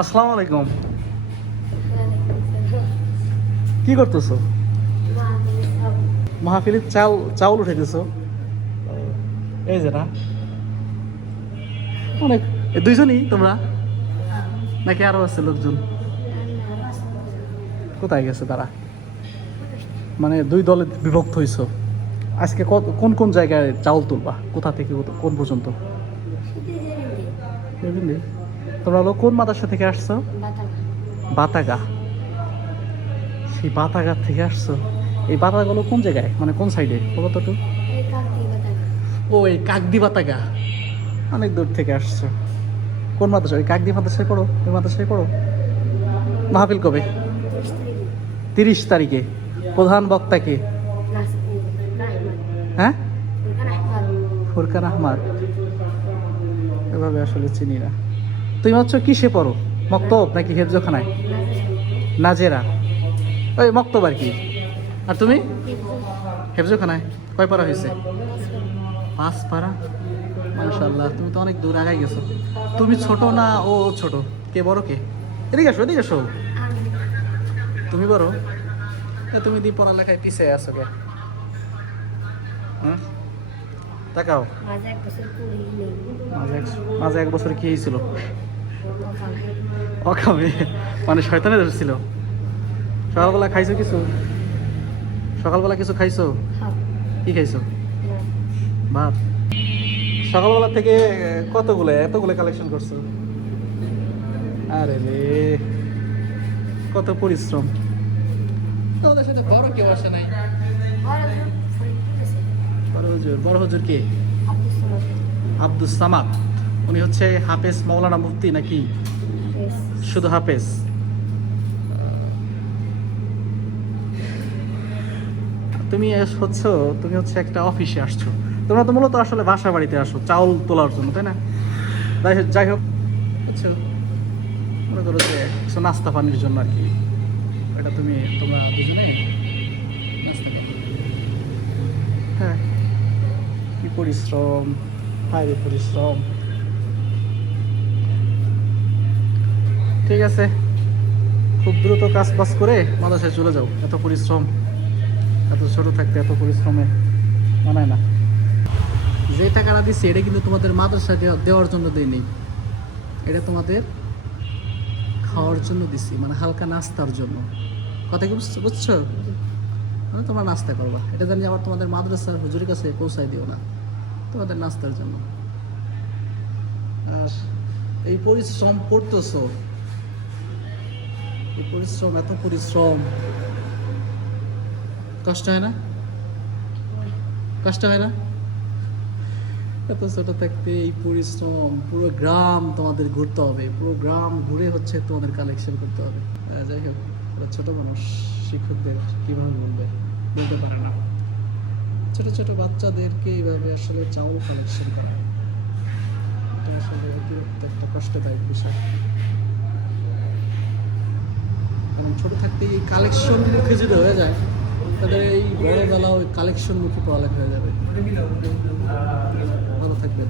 আসসালামু আলাইকুম। কি করতেছো? মাহফিলের চাউল উঠাইতেছো? এই যে না অনেক, দুইজনই তোমরা নাকি আরো আছে লোকজন? কোথায় গেছে তারা? মানে দুই দলে বিভক্ত হইছো। আজকে কোন কোন জায়গায় চাউল তুলবা? কোথা থেকে কোন পর্যন্ত? বুঝলি? তোমরা হলো কোন মাদ্রাসা থেকে আসছো? বাতাগা। সেই বাতাগা থেকে আসছো? এই বাতাগাগুলো কোন জায়গায়, মানে কোন সাইডে বলো তো একটু। ও এই কাকদি বাতাগা, অনেক দূর থেকে আসছো। কোন মাদ্রাসা? ওই কাকদি মাদ্রাসায় পড়ো? ওই মাদ্রাসায় পড়ো? মাহফিল কবে? 30 তারিখে। প্রধান বক্তা কে? হ্যাঁ, ফুরকান আহমদ। এভাবে আসলে চিনি না। তুমি হচ্ছে কিসে পড়ো? মক্তব নাকি হেফজখানায়? নাজেরা, ওই মক্তব আর কি। আর তুমি? হেফজখানায়। কয় পারা হয়েছে? 5 পারা। মাশাআল্লাহ, তুমি তো অনেক দূর আগাই গেছো। তুমি ছোট না ও ছোট? কে বড় কে? এদিকে আসো, এদিকে আসো। তুমি বড়? তুমি দি পড়ালেখায় পিছিয়ে আছো কে? হ্যাঁ, তাকাও। মাঝে 1 বছর কি হয়েছিল? অকামে মানে শয়তানে ধরছিল। সকালবেলা খাইছো কিছু? সকালবেলা কিছু খাইছো? কি খাইছো? ভাত। সকালবেলা থেকে এতগুলো কালেকশন করছো? আরে রে, কত পরিশ্রম। তোমাদের সাথে বড় কেউ আসে নাই? বড় হুজুর কে? আব্দুস সামাদ। উনি হচ্ছে হাফেজ মৌলানা মুফতি নাকি শুধু হাফেজ? তুমি হচ্ছে একটা অফিসে আসছো। তোমরা তো মূলত আসলে বাসা বাড়িতে আসো চাউল তোলার জন্য, তাই না? যাই হোক, বুঝছো, মনে করো যে কিছু নাস্তা পানির জন্য আর কি। এটা তোমরা দুজনে নাস্তা করো। হ্যাঁ, কি পরিশ্রম, হায়রে পরিশ্রম। ঠিক আছে, খুব দ্রুত কাজ বাজ করে মাদ্রাসায় চলে যাও। এত পরিশ্রম, এত ছোট থাকতে এত পরিশ্রমে মানায় না। যে টাকাটা দিচ্ছি এটা কিন্তু তোমাদের মাদ্রাসায় দেওয়ার জন্য দেয়নি, এটা তোমাদের খাওয়ার জন্য দিচ্ছি, মানে হালকা নাস্তার জন্য। কথা কি বুঝছো? মানে তোমরা নাস্তা করবা, এটা জানি আবার তোমাদের মাদ্রাসার হুজুরের কাছে পৌঁছায় দিও না, তোমাদের নাস্তার জন্য। আর এই পরিশ্রম করতেছো, এই পরিশ্রম, এত পরিশ্রম, কষ্ট হয় না? কষ্ট হয় না? এত ছোট থাকতে এই পরিশ্রম, পুরো গ্রাম তোমাদের ঘুরতে হবে, পুরো গ্রাম ঘুরে হচ্ছে তোমাদের কালেকশন করতে হবে। যাই হোক, ওরা ছোট মানুষ, শিক্ষকদের কীভাবে বলতে পারে না। ছোট ছোট বাচ্চাদেরকে এইভাবে আসলে চাউল কালেকশন করা, এটা আসলে অতিরিক্ত একটা কষ্টদায়ক বিষয়। কারণ ছোট থাকতে এই কালেকশন মুখে যদি হয়ে যায়, তাদের এই বড়বেলা ওই কালেকশন মুখে পড়ালেখা হয়ে যাবে। ভালো থাকবেন।